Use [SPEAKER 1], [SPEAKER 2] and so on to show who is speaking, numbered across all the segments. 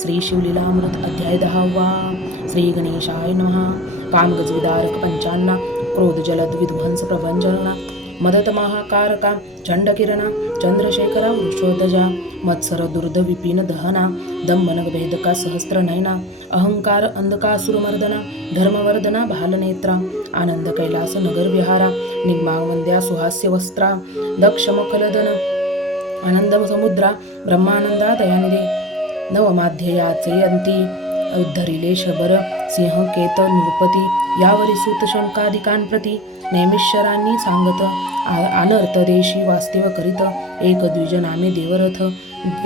[SPEAKER 1] श्री शिवलीलामृत अध्याय दहावा श्री गणेशाय नमः। कामगजविदारक पंचांना क्रोध जलद विध्वंस प्रभंजना मदत महाकारका चंडकिरणा चंद्रशेखरा वृषोदजा मत्सर दुर्ध विपिन दहना दंबनग भेदका सहस्र नयना अहंकार अंधकासुरमर्दना धर्मवर्धना भालनेत्रा आनंद कैलास नगर विहारा निग्मावंद्या सुहास्य वस्त्रा दक्षमखलदन आनंद समुद्रा ब्रह्मानंदा दयानिधी नवमाध्ययाचे अंती उद्धरिले शबर सिंह केत नृपती यावरी सूतशंकाधिकांप्रती शंकादिकांप्रती सांगत आ- अनर्थ देशी वास्तव करीत एक द्विज नामे देवरथ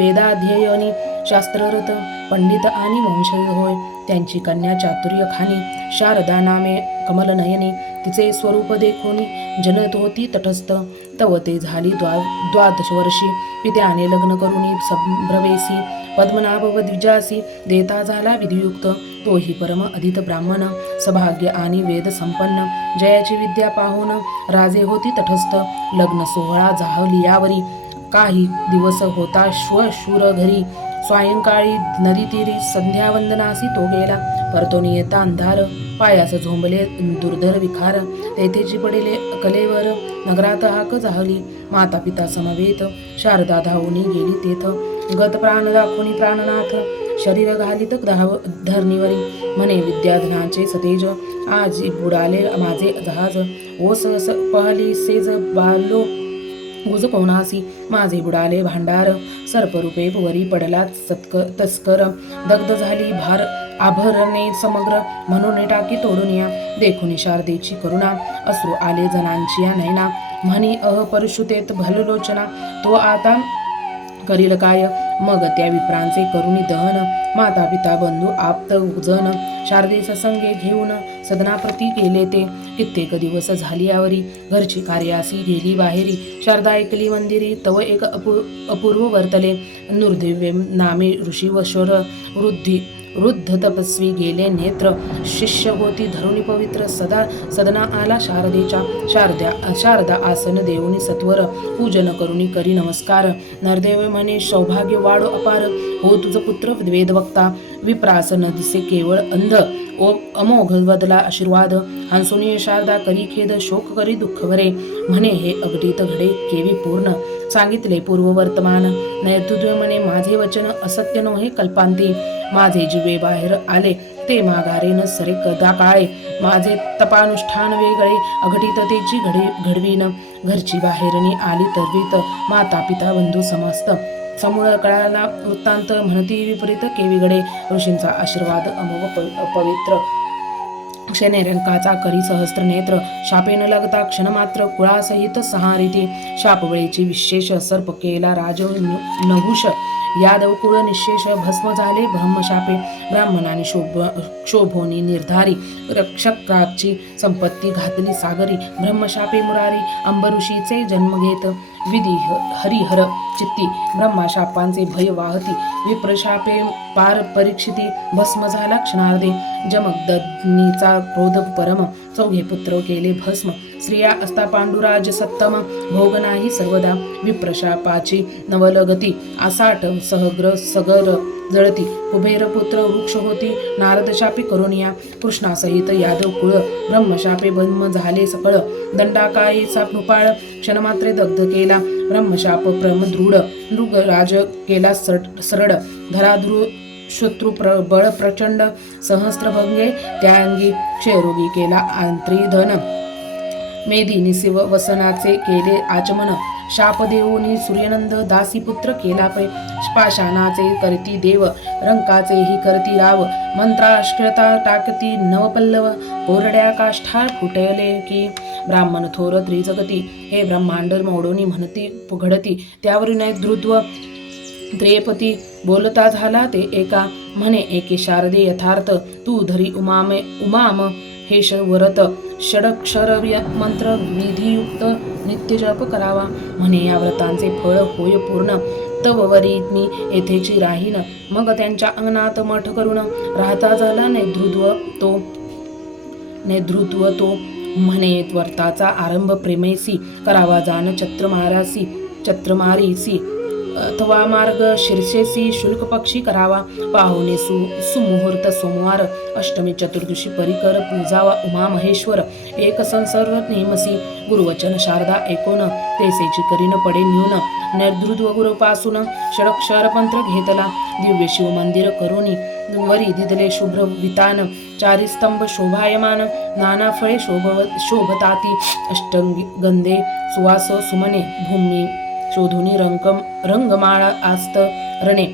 [SPEAKER 1] वेदाध्ययनी शास्त्ररथ पंडित आणि वंशज होय त्यांची कन्या चातुर्य खानी शारदा नामे कमलनयनी तिचे स्वरूप देखोनी जनत होती तटस्थ तव ते झाली द्वा द्वादश वर्षी पित्याने लग्न करुणी संभ्रवेसी पद्मनाभ व द्विजासी देता झाला विधियुक्त. तोही परम अधित ब्राह्मण सभाग्य आणि वेद संपन्न. जयाची विद्या पाहून राजे होती तटस्थ. लग्न सोहळा जाहली यावरी. काही दिवस होता श्व शूर घरी. सायंकाळी नदीतीरी संध्यावंदनासी तो गेला. परतोनी येता अंधार. पायास झोंबले दुर्धर विखार. तेथेची पडिले कलेवर नगरात हाक जाहली. माता पिता समवेत शारदा धावून गेली तेथ. गत प्राण दाखवणी प्राणनाथ शरीर घालित धाव धरणीवरी म्हणे विद्याधनाचे सतेज आज बुडाले माझे जहाज ओस पहली सेज बालो गुज कोणासी माझे बुडाले भांडार सर्परूपे वरी पडला सत्क तस्कर दग्ध झाली भार आभरणे समग्र म्हणून टाकी तोडून या देखून शारदेची करुणा असो आले जनांची या नैना म्हणी अह परशुतेत भललोचना तो आता करील काय? मग त्या विप्रांचे करुणी दहन माता पिता बंधू आप्त जन शारदेचा संगे घेऊन सदनाप्रती गेले ते. कित्येक दिवस झाली यावरी घरची कार्यासी गेली बाहेरी. शारदा ऐकली मंदिरी तव एक अपू अपूर्व वर्तले. नृदिव्य नामे ऋषी वशर वृद्धी वृद्ध तपस्वी गेले नेत्र शिष्य होती धरुणी पवित्र सदा सदना आला शारदेच्या शारद्या शारदा आसन देऊनी सत्वर पूजन करुणी करी नमस्कार. नरदेव म्हणे सौभाग्य वाढो अपार. हो तुझं पुत्र वेदवक्ता विप्रासन दिसे केवळ अंध. ओ अमोघ बदला आशीर्वाद. हंसुनी शारदा करी खेद शोक करी दुःख भरे म्हणे हे अगटीत घडे केवी पूर्ण. सांगितले पूर्व वर्तमान. नैतुद्य म्हणे माझे वचन असत्य नव्हे कल्पांती. माझे जीवे बाहेर आले ते माघारेन सरे कदा काळे माझे तपानुष्ठान वेगळे अघटिततेची घडी घडवीन. घरची बाहेरनी आली तरवीत. माता पिता बंधू समस्त. समूळ कळाला वृत्तांत म्हणती विपरीत केविगडे ऋषींचा आशीर्वाद अमोघ पवित्र. क्षणेरंकाचा करी सहस्त्र नेत्र शापे न लागता क्षणमात्र कुळासहित सहा रीती शापवेळीची विशेष सर्प केला राज नहुष. यादव कुळ निशेष भस्म झाले ब्रह्मशापे ब्राह्मणाने शोभ क्षोभोनी निर्धारी. रक्षकाची संपत्ती घातली सागरी ब्रह्मशापे मुरारी अंबऋषीचे जन्म घेत. विधी हरिहर चित्ती ब्रह्माशापांचे भय वाहती विप्रशापे पार परीक्षिती भस्म झाला क्षणार्धे जमगदग्नीचा क्रोध परम। चौघे पुत्र केले भस्म। स्त्रिया असता पांडुराज सत्तम भोग नाही सर्वदा। विप्रशापाची नवलगती। आसाट सहग्र सगर जळती. कुबेरपुत्र वृक्ष होती. नारद शापी करुणिया. कृष्णासहित यादव कुळ. ब्रह्मशापे ब्रह्म झाले सकळ. दंडाकाळी कृपाळ क्षणमात्रे दग्ध केला. ब्रह्मशाप प्रमदृढ मृगराज केला सर- सरळ. धराधृ शत्रू प्र बळ प्रचंड. सहस्त्रभंगे. त्याअंगी क्षयरोगी केला आंत्रिधन. मेदिनी शिव वसनाचे केले आचमन. शाप देऊनी सूर्यनंद दासीपुत्र केला पै पाषाणाचे करती देव रंकाचेही करती राव। मंत्राष्ट्रता टाकती नवपल्लव कोरड्या काष्ठा फुटले की। ब्राह्मण थोर त्रिजगती हे ब्रह्मांड मोडोनी म्हणती घडती त्यावरून नैदृत्व त्रेपती बोलता झाला ते एका. म्हणे एके शारदे यथार्थ तू धरी उमामे उमाम. हे शरत षडक्षर मंत्र विधियुक्त नित्य जप करावा. म्हणे या व्रतांचे फळ होय पूर्ण. तव वरी मी येथेची राहीन. मग त्यांच्या अंगणात मठ करून राहता झाला नेतृत्व तो. नेतृत्व तो. म्हणे व्रताचा आरंभ प्रेमेसी करावा जाण छत्रमारासी छत्रमारीसी. अथवा मार्ग शीर्षेसी शुल्क पक्षी करावा पाहुणे सु सुमुहूर्त सोमवार अष्टमी चतुर्दशी परिकर पूजावा उमा महेश्वर एक संसर्ग नेमसी गुरुवचन शारदा ऐकोन तेसेची करीन पडे न्यून निर्धृत्व गुरुपासून षडक्षर घेतला दिव्य शिव मंदिर करुणी वरी दिदले शुभ्र वितान चारी स्तंभ शोभायमान नाना फळे शोभव शोभताती अष्टंगी गंदे सुवास सुमने भूमी शोधुनी रंग रंगमाळा आस्त रणे.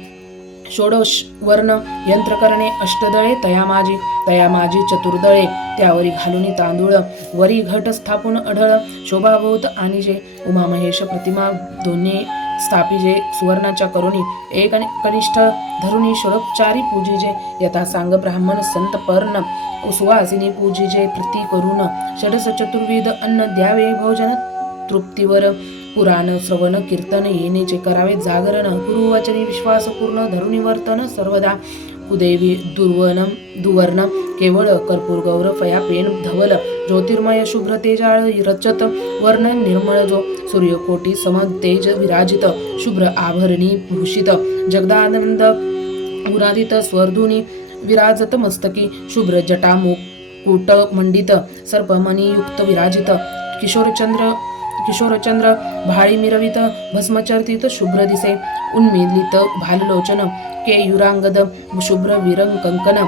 [SPEAKER 1] षोडश वर्ण यंत्र करणे अष्टदळे तया माझी तया माझी चतुर्दळे. त्यावरी घालुनी तांदूळ वरी घट स्थापून अढळ शोभाभोत आणि जे उमा महेश प्रतिमा दोन्ही स्थापिजे सुवर्णाच्या करुणी. एक कनिष्ठ धरुणी षोडोपचारी पूजिजे यथा सांग ब्राह्मण संत पर्ण. सुवासिनी पूजिजे प्रती करून षडस चतुर्विध अन्न द्यावे भोजन तृप्तीवर. पुराण श्रवण कीर्तन येणेचे करावे. जागरण गुरुवचनी विश्वास पूर्ण सर्वदा. कुदेवी दुर्वन दुवर्ण केवळ कर्पूर गौर फया पेन धवल ज्योतिर्मय शुभ्र तेजाळ रचत वर्ण निर्मळ जो सूर्यकोटी सम तेज विराजित शुभ्र आभरणी भूषित जगदानंद उरादित स्वर्धुनी विराजत मस्तकी शुभ्र जटा मुकुट मंडित सर्पमणियुक्त विराजित किशोरचंद्र किशोरचंद्र भाळी मिरवित भस्मचर्तित शुभ्र दिसे. उन्मिलित भाललोचन केयुरांगद शुभ्र विरंग कंकन.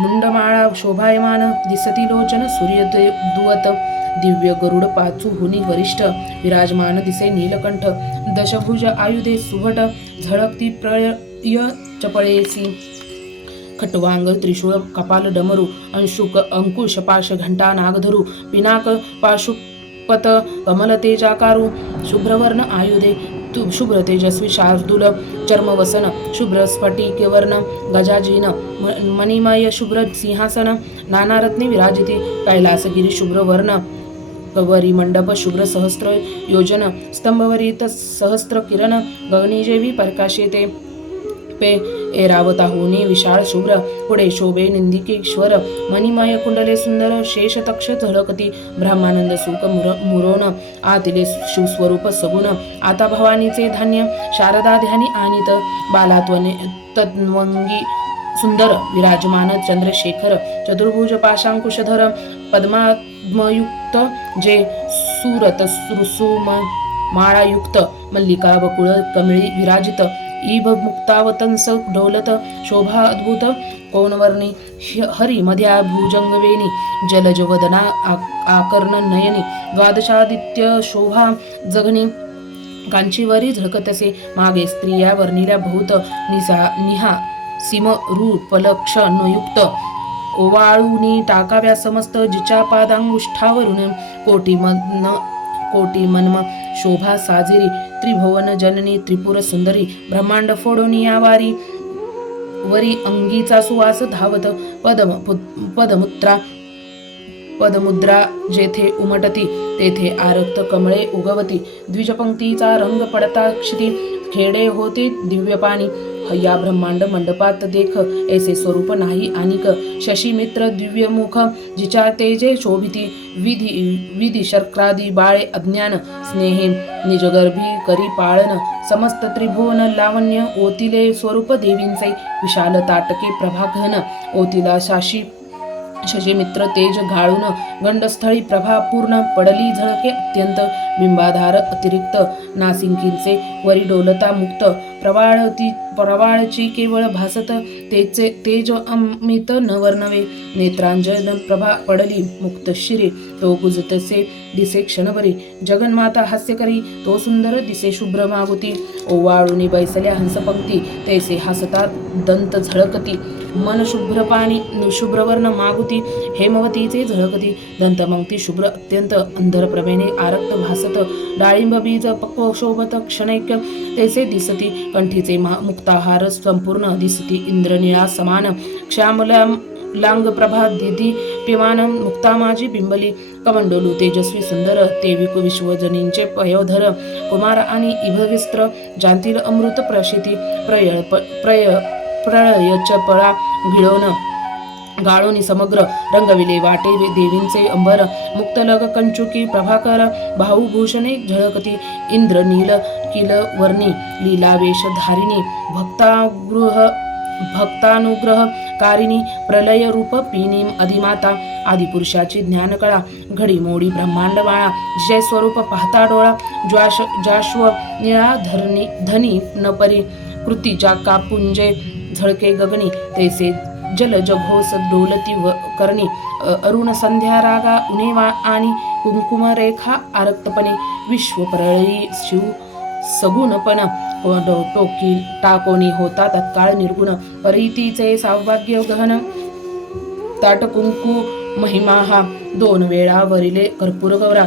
[SPEAKER 1] मुंडमाळा शोभायमान दिसती लोचन सूर्य दुवत. दिव्य गरुड पाचू हुनी वरिष्ठ विराजमान दिसे नीलकंठ. दशभुज आयुधे सुभट झळकती प्रय चपळेसी. खटवांग त्रिशूळ कपाल डमरू अंशुक अंकुश पाश घंटा नागधरू. पिनाक पाशु कमल तेजाकारू शुभ्रवर्ण आयुधे तु शुभ्र तेजस्वी शार्दूल चर्मवसन शुभ्र स्फटिकवर्ण गजाजीन म- मणिमय शुभ्र सिंहासन नानारत्ने विराजिते कैलासगिरी शुभ्रवर्ण कवरी मंडप शुभ्र सहस्त्र योजन स्तंभवरित सहस्त्र किरण गगनीजेवी प्रकाशिते पे एरावताहुनी विशाळ शुभ्र पुढे शोभे निंदिकेश्वर मणिमय कुंडले सुंदर शेष तक्ष झळकती ब्रह्मानंद सुख मुर मुरोन आतिले शिवस्वरूप सगुण आता भवानीचे धान्य शारदा ध्यानी आणित बालात्वने तद्वंगी सुंदर विराजमान चंद्रशेखर चतुर्भुज पाशांकुशधर पद्मात्मयुक्त जे सुरत सुसुम माळायुक्त मल्लिका बकुळ कमळी विराजित ईभ मुक्तावतंस डोलत शोभा अद्भुत कोणवर्णी ह्य- हरी मध्या भुजंगवेणी जलजवदना आकर्ण नयनी द्वादशादित्य शोभा जगणी कांचीवरी झळकतसे मागे स्त्रिया वर्णिल्या भूत निसा निहा सीम रूप लक्षणयुक्त ओवाळूनी टाकाव्या समस्त जिच्या पादांगुष्ठावरून कोटी मन कोटी मनम शोभा साजिरी त्रिभुवन जननी त्रिपुर सुंदरी ब्रह्मांड फोडोनी या वरी अंगीचा सुवास धावत पदम पदमुत्रा पदमुद्रा जेथे उमटती तेथे आरक्त कमळे उगवती. द्विजपंक्तीचा रंग पडता क्षिती खेडे होते दिव्य पाणी. या ब्रह्मांड मंडपात देख ऐसे स्वरूप नाही आणिक शशी मित्र दिव्य जिच्या तेजे शोभिती विधी विधी शर्क्रादी बाळे अज्ञान स्नेहे निजगर्भी करी पाळन समस्त त्रिभुवन लावण्य ओतिले स्वरूप देवींचे विशाल ताटके प्रभाघन ओतिला शाशी शशी मित्र तेज घाळून गंडस्थळी प्रभा पूर्ण पडली. झळके अत्यंत बिंबाधार अतिरिक्त नासिंकींचे वरी डोलता मुक्त. प्रवाळती प्रवाळची केवळ भासत तेचे तेज अमित न वर्णवे नेत्रांजन प्रभा पडली मुक्त शिरे. तो गुजतसे दिसे क्षणभरी. जगन्माता हास्य करी तो सुंदर दिसे शुभ्र मागुती. ओवाळुनी बैसल्या हंसपंक्ती तैसे हसतात दंत झळकती. मन शुभ्र पाणी शुभ्रवर्ण मागुती हेमवतीचे झळकती दंतमंगती शुभ्र अत्यंत अंधरप्रभेने आरक्त भासत डाळिंब बीज पक्व शोभत क्षणैक्य तैसे दिसती कंठीचे मा- मुक्ताहार संपूर्ण दिसती इंद्रनिळा समान श्यामला लांग प्रभा दिदी पिमान मुक्ता माझी बिंबली कमंडोलू तेजस्वी सुंदर तेविक विश्वजनींचे पयोधर कुमार आणि इभविस्त्र जांतील अमृत प्रशिती प्रय प- प्रय प्रळय पळा भिळवणं गाळोनी समग्र रंगविले वाटे देवींचे अंबर मुक्तलग कंचुकी प्रभाकर भाऊभूषणे झळकती इंद्र नील किल वर्णी लीलावेश धारिणी भक्तागृह भक्तानुग्रह कारिणी प्रलय रूप पिनीम अधिमाता आदिपुरुषाची ज्ञानकळा घडीमोडी ब्रह्मांड वाळा जय स्वरूप पाहता डोळा ज्वाश जाश्व निळा धरणी धनी न कृतीच्या कापुंजे झळके गगनी तैसे जल जघोस डोलती व करणी अरुण संध्या रागा उनेवा आणि कुंकुम रेखा आरक्तपणे विश्व परळी शिव सगुणपण टोकी टाकोनी होता तत्काळ निर्गुण परितीचे सौभाग्य गहन ताट कुंकू महिमा हा दोन वेळा वरिले कर्पूर गौरा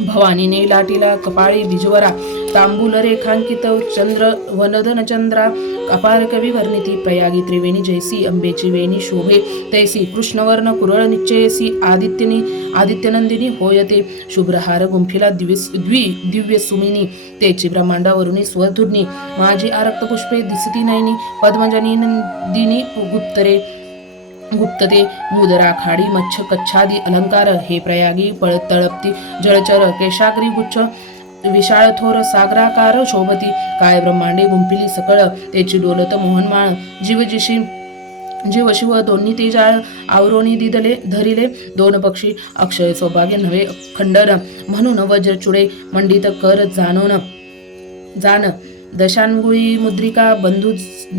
[SPEAKER 1] भवानीने लाटीला कपाळी बिजवरा तांबूल रेखांकित चंद्र वनदन चंद्रा अपार कवी वर्णिती प्रयागी त्रिवेणी जैसी अंबेची वेणी शोभे तैसी कृष्णवर्ण कुरळ निश्चयसी आदित्यनी आदित्यनंदिनी होयते शुभ्रहार गुंफिला दिव्य द्वि दिव्य सुमिनी तेची ब्रह्मांडावरुणी स्वधुर्णी माझी आरक्त पुष्पे दिसती नयनी पद्मजनी नंदिनी गुप्तरे गुप्तते मुदरा खाडी मच्छ कच्छादी अलंकार हे प्रयागी पळ तळपती जळचर केशाग्री गुच्छ विशाळ थोर सागराकार शोभती काय ब्रह्मांडे गुंपिली सकळ त्याची डोलत मोहनमाळ जीवजिशी जीव शिव दोन्ही तेजाळ आवरोणी दिदले धरिले दोन पक्षी अक्षय सौभाग्य नव्हे खंडन म्हणून वज्र चुडे मंडित कर जाणून जाण दशांगुळी मुद्रिका बंधू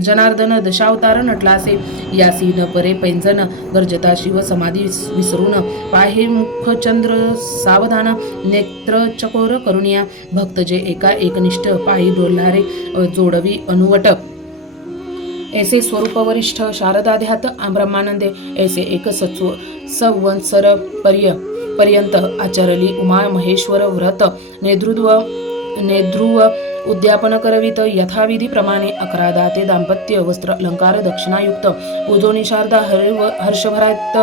[SPEAKER 1] जनार्दन दशावतार नटलासे यासी न परे पैंजन गर्जता शिव समाधी विसरून पाहे मुख चंद्र सावधान नेत्र चकोर करुणिया भक्त जे एका एकनिष्ठ पायी डोलणारे जोडवी अनुवट. ऐसे स्वरूप वरिष्ठ शारदाध्यात ब्रह्मानंदे ऐसे एक सत्व संवत्सर पर्य पर्यंत आचरली उमा महेश्वर व्रत नेतृत्व नेध्रुव उद्यापन करवित यथाविधी प्रमाणे अकरा दाते दाम्पत्य वस्त्र अलंकार दक्षिणायुक्त उजोनी शारदा हर्षभरात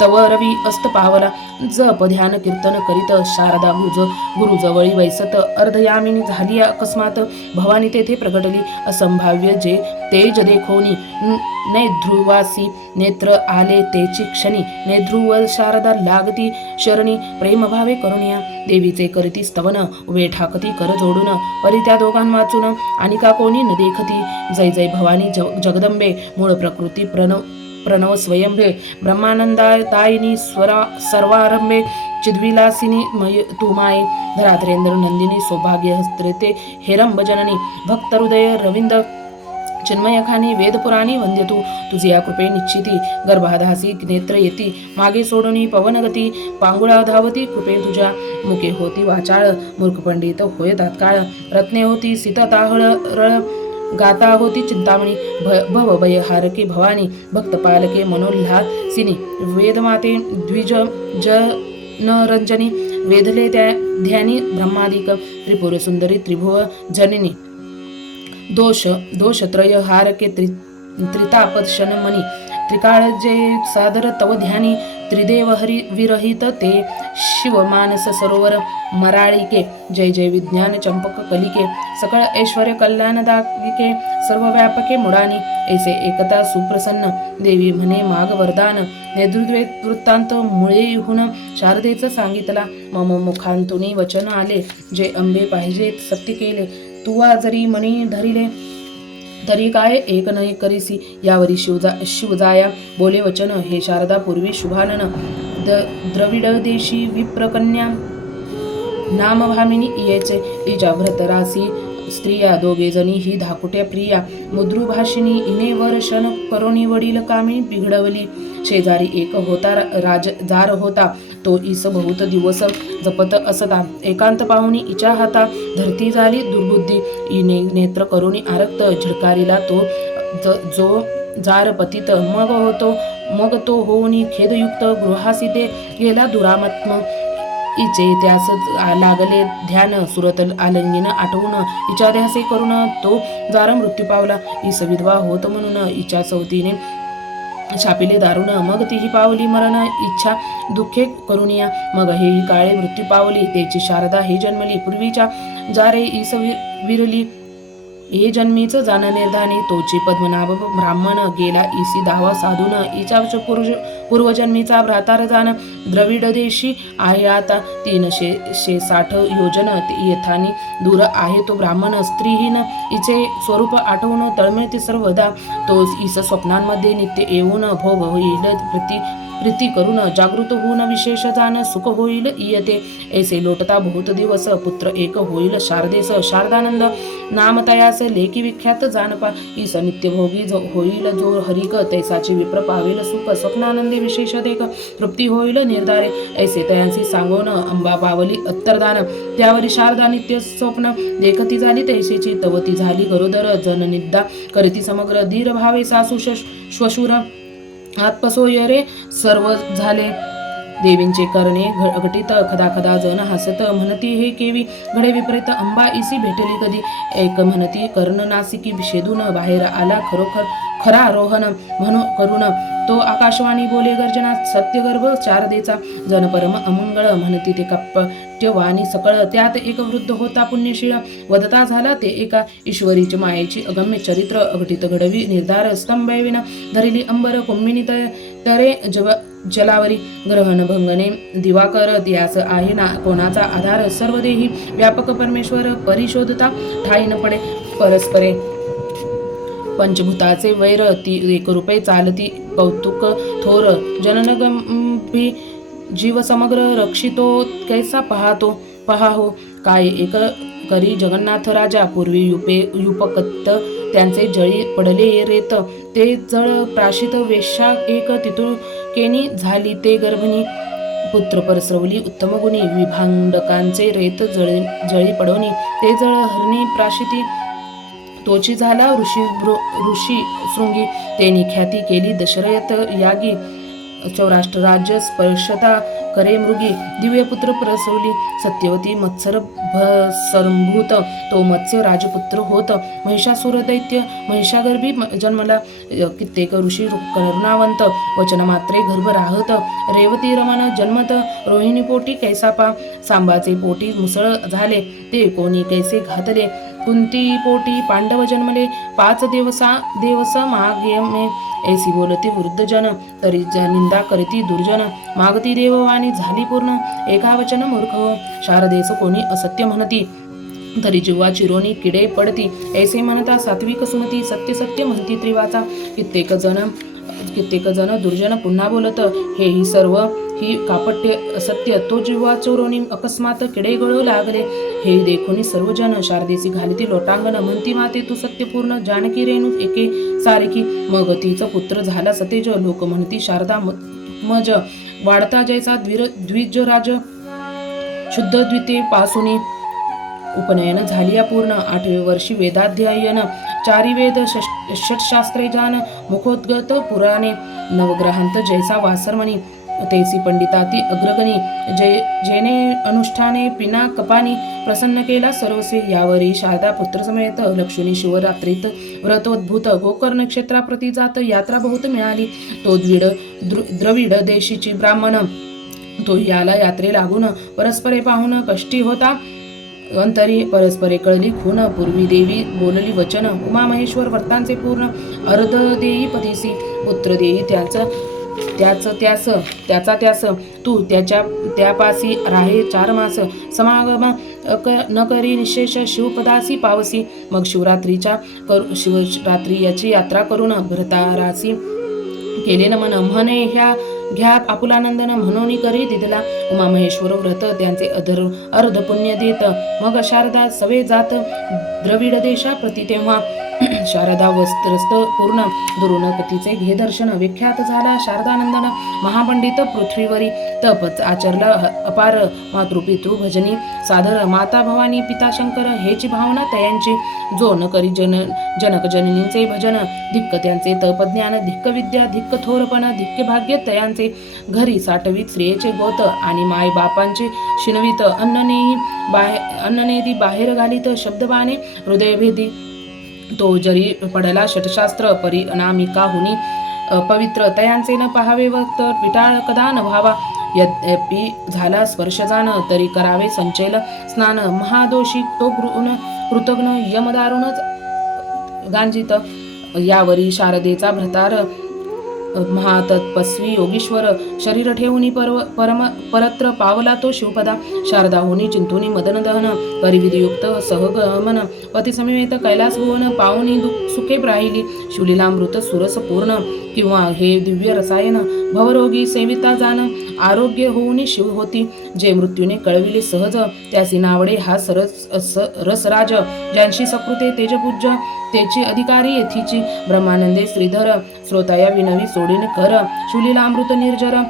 [SPEAKER 1] तव रवी अस्त पावला जप ध्यान कीर्तन करीत शारदा गुज गुरुजवळी वैसत अर्धयामिनी झाली अकस्मात. भवानी तेथे प्रगटली असंभाव्य जे तेज देखोनी. नैध्रुवासी नेत्र आले तेची क्षणी. नैध्रुव शारदा लागती शरणी. प्रेमभावे करुणिया देवीचे करती स्तवन. उभे ठाकती कर जोडून परी त्या दोघां वाचून. आणि का कोणी न देखती. जय जय भवानी जग- जगदंबे. मूळ प्रकृती प्रणव प्रणव स्वयंभे ब्रह्मानंदायिनी स्वरा सर्वारंभे चिद्विलासिनी मय तू धरात्रेंद्र नंदिनी सौभाग्य हस्त्रेते हेरंब जननी भक्त हृदय रविंद चिन्मयखानी वेदपुराणी वंद्यतू तुझी या कृपे निश्चिती गर्भाधासी नेत्र येती मागे सोडणी पवनगती पांगुळा धावती कृपे तुझ्या मुके होती वाचाळ मूर्ख पंडित होय तात्काळ रत्ने होती सीता ताहळ रळ गाता होती चिंतामणी भ- भव भय हारके भवानी भक्त पालके मनोल्हासिनी वेदमाते द्विज ज न रंजनी त्या ध्यानी ब्रह्मादिक त्रिपुर सुंदरी त्रिभुव जननी। दोष दोषत्रय हारके त्रि त्रितापत शनमणी त्रिकाळजे सादर तव ध्यानी त्रिदेवहरी विरहित ते शिव मानस सरोवर मराळिके जय जय विज्ञान चंपक कलिके सकळ ऐश्वर कल्याणदायिके सर्व व्यापके मुडानी ऐसे एकता सुप्रसन्न देवी म्हणे माग वरदान नेतृत्वे वृत्तांत मुळेहून शारदेचं सांगितला मम मुखांतुनी वचन आले जे अंबे पाहिजेत सत्य केले तुवा जरी मनी धरिले तरी काय एक नाही करीसी. यावरी शिवजा शिवजाया बोले वचन हे शारदा पूर्वी शुभानन. द द्रविड देशी विप्रकन्या. नामभामिनी इयेचे इजा भ्रतरासी स्त्रिया दोघे जणी ही धाकुट्या प्रिया. मुद्रुभाषिणी इने वर्षण करोणी वडील कामी बिघडवली. शेजारी एक होता राज जार होता. तो ईस बहुत दिवस जपत असता एकांत पाहुणी इच्या हाता धरती झाली दुर्बुद्धी. इने नेत्र करुणी आरक्त झिडकारीला तो ज- जो जार पतित. मग होतो मग तो होऊनी खेदयुक्त गृहासिते गेला दुरामात्म इचे त्यास लागले ध्यान सुरत आलिंगन आठवून इच्या ध्यासे करून तो जारा मृत्यू पावला. ईस विधवा होत म्हणून इच्या सवतीने छापिले दारुण. मग तीही पावली मरण इच्छा दुःखे करुनिया मग हेही काळे मृत्यू पावली त्याची शारदा हे जन्मली. पूर्वीच्या जारे ईस वि- हे जन्मीच जाण निर्धानी तोची पद्मनाभ ब्राह्मण गेला इसी दावा साधून. इचा पूर्व पूर्वजन्मीचा भ्रातार जाण द्रविड देशी आहे आता. तीनशे शे साठ योजन येथानी दूर आहे तो ब्राह्मण. स्त्रीहीन इचे स्वरूप आठवून तळमिळते सर्वदा. तो इस स्वप्नांमध्ये नित्य येऊन भोग होईल प्रति प्रीती करून जागृत होऊन विशेष जाण सुख होईल इयते. ऐसे लोटता बहुत दिवस पुत्र एक होईल शारदेस शारदानंद. नामतयास लेखी विख्यात जानपा. ईस नित्य भोगी जो होईल जो हरिक तैसाचे विप्र पावेल सुख स्वप्नानंदी विशेष देख. तृप्ती होईल निर्धारे. ऐसे तयांसी सांगोन अंबा पावली अत्तरदान त्यावरी शारदा नित्य स्वप्न. देखती झाली तैसेची तवती झाली गरोदर जननिद्दा करती समग्र धीर भावे सासू शश- श्वशुर. आत्मसोय वगैरे सर्व झाले. देवींचे करणे घ- घटित खदा खदा जन हसत म्हणती हे केवी घडे विपरीत अंबा इसी भेटली कधी? एक म्हणती कर्ण नासिकी शेदून बाहेर आला खरोखर खरा रोहन म्हणू करून तो आकाशवाणी बोले गर्जना सत्यगर्भ चारदेचा जन परम अमंगळ म्हणती ते कप्पट्य वाणी सकळ त्यात एक वृद्ध होता पुण्यशीळ वदता झाला ते एका ईश्वरीची मायेची अगम्य चरित्र अघटित घडवी निर्धार स्तंभविन धरिली अंबर कुंभिनी त- तरे जव जलावरी ग्रहण भंगने दिवाकर त्यास आहे ना कोणाचा आधार सर्व देही व्यापक परमेश्वर परिशोधता ठाई परस्परे. पंचभूताचे वैर ती एक रुपये चालती कौतुक थोर जननगंभी जीव समग्र रक्षितो कैसा पाहतो पहा हो काय एक करी जगन्नाथ राजा. पूर्वी युपे युपकत्त त्यांचे जळी पडले रेत. ते जळ प्राशित वेश्या एक तितुकेनी झाली. ते गर्भणी पुत्र परस्रवली. उत्तम गुणी विभांडकांचे रेत जळी जळी पडवणी. ते जळ हरणी प्राशिती तोची झाला. ऋषी ऋषी शृंगी ते ख्याती केली. दशरथ यागी चौराष्ट्र राज्य स्पर्शता करे मृगी. दिव्यपुत्र प्रसवली. सत्यवती मत्सर भसंभूत तो मत्स्य राजपुत्र होत. महिषासुर दैत्य. महिषागर्भी जन्मला. कित्येक ऋषी करुणावंत. वचन मात्रे गर्भ राहत. रेवती रमण जन्मत. रोहिणी पोटी कैसापा सांबाचे पोटी मुसळ झाले. ते कोणी कैसे घातले? कुंती पोटी पांडव जन्मले पाच दिवसा दिवस मागे ऐसी बोलती वृद्ध जन तरी ज- निंदा करती दुर्जन मागती देववाणी झाली पूर्ण एका वचन मूर्ख हो, शारदेस कोणी असत्य म्हणती. तरी जीवा चिरोनी किडे पडती ऐसे म्हणता सात्विक सुमती सत्य सत्य म्हणती त्रिवाचा. कित्येक जण कित्येक जण दुर्जन पुन्हा बोलत हे ही सर्व ही कापट्य सत्य तो जीवा चोरोनी अकस्मात किडे गळू लागले हे देखून सर्वजण शारदेसी घालती लोटांगण म्हणती माते तू सत्यपूर्ण जानकी रेणू एके सारखी. मग तिचा पुत्र झाला सतेज. लोक म्हणती शारदा मज वाढता जायचा द्विर द्विज राज शुद्ध द्विते पासून उपनयन झाली पूर्ण आठवे वर्षी वेदाध्ययन चारी वेद षटशास्त्रे जान मुखोद्गत पुराणे नवग्रहांत जैसा वासरमणी तेसी पंडिताती अग्रगणी जय जेने अनुष्ठाने पिना कपानी प्रसन्न केला सर्वसे यावरी शारदा पुत्र समेत लक्ष्मी शिवरात्रीत व्रतोद्भूत गोकर्ण क्षेत्राप्रती जात यात्रा बहुत मिळाली तो द्विड द्रु- द्रविड देशीची ब्राह्मण तो याला यात्रे लागून परस्परे पाहून कष्टी होता अंतरी परस्परे कळली खून पूर्वी देवी बोलली वचन उमा महेश्वर व्रतांचे पूर्ण अर्ध देई पतीसी पुत्र देई त्याचं त्याच त्यास त्याचा त्यास तू त्याच्या त्यापासी राहे चार मास समागम क न करी निशेष शिवपदासी पावसी मग शिवरात्रीच्या करू शिवरात्री याची यात्रा करून भरतारासी केले नमन म्हणे ह्या घ्या आपुलानंदन म्हणून करी दिदला उमा महेश्वर व्रत त्यांचे अधर अर्ध पुण्य देत. मग शारदा सवे जात द्रविड देशा प्रति तेव्हा शारदा वस्त्रस्त पूर्ण दुरुणपतीचे घे दर्शन. विख्यात झाला शारदानंदन. महापंडित पृथ्वीवरी तप आचरला अपार मातृपितृ भजनी. सादर माता भवानी पिता शंकर. हेची भावना तयांची. जो न करी जन जनक जननींचे भजन. धिक्क त्यांचे तपज्ञान. धिक्क विद्या धिक्क थोरपण. धिक्क भाग्य तयांचे. घरी साठवीत स्त्रियेचे गोत आणि माय बापांचे शिणवीत अन्ननेही बाहे अन्ननेदी बाहेर घालीत. शब्दबाने हृदयभेदी तो जरी पडला षटशास्त्र परिणामिका हुनी पवित्र तयांचे न पाहावे व तर विटाळ कदा न व्हावा? यद्यपि झाला स्पर्शजान तरी करावे संचेल स्नान. महादोषी तो कृण कृतघ्न यमदारुणच गांजित. यावरी शारदेचा भ्रतार महातत्पस्वी योगीश्वर शरीर ठेवून परव परम परत्र पावला तो शिवपदा शारदा होनी चिंतुनी मदन दहन परिविधियुक्त सहगमन पतिसमेत कैलास भुवन पावनी दु सुखे राहिली शिवलीलामृत सुरस पूर्ण किंवा हे दिव्य रसायन भवरोगी सेविता जाण आरोग्य होऊन शिव होती. जे मृत्यूने कळविले सहज त्यासी नावडे हा सरस रसराज ज्यांशी सकृते तेजपूज्य तेची अधिकारी येथीची. ब्रह्मानंदे श्रीधर श्रोताया विनवी सोडीन कर शुलीलामृत निर्जर.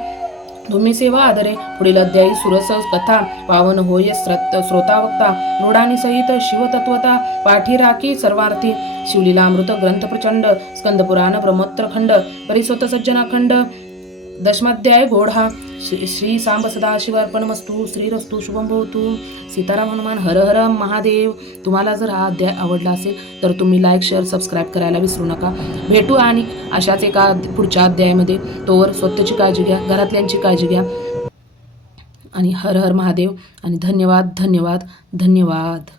[SPEAKER 1] तुम्ही सेवा आदरे पुढील अध्यायी सुरस कथा पावन होय स्रत श्रोतावक्ता रूढानी सहित शिवतत्वता पाठी राखी सर्वार्थी. शिवलीलामृत ग्रंथ प्रचंड स्कंदपुराण ब्रह्मोत्तर खंड परिसोत सज्जना खंड दशमाध्याय गोढा श्री श्री सांब सदाशिव अर्पणमस्तू श्रीरस्तू शुभम भोवतू. सीताराम हनुमान हर हर महादेव. तुम्हाला जर हा अध्याय आवडला असेल तर तुम्ही लाईक शेअर सबस्क्राईब करायला विसरू नका. भेटू आणि अशाच एका पुढच्या अध्यायामध्ये. तोवर स्वतःची काळजी घ्या घरातल्यांची काळजी घ्या. आणि हर हर महादेव. आणि धन्यवाद धन्यवाद धन्यवाद.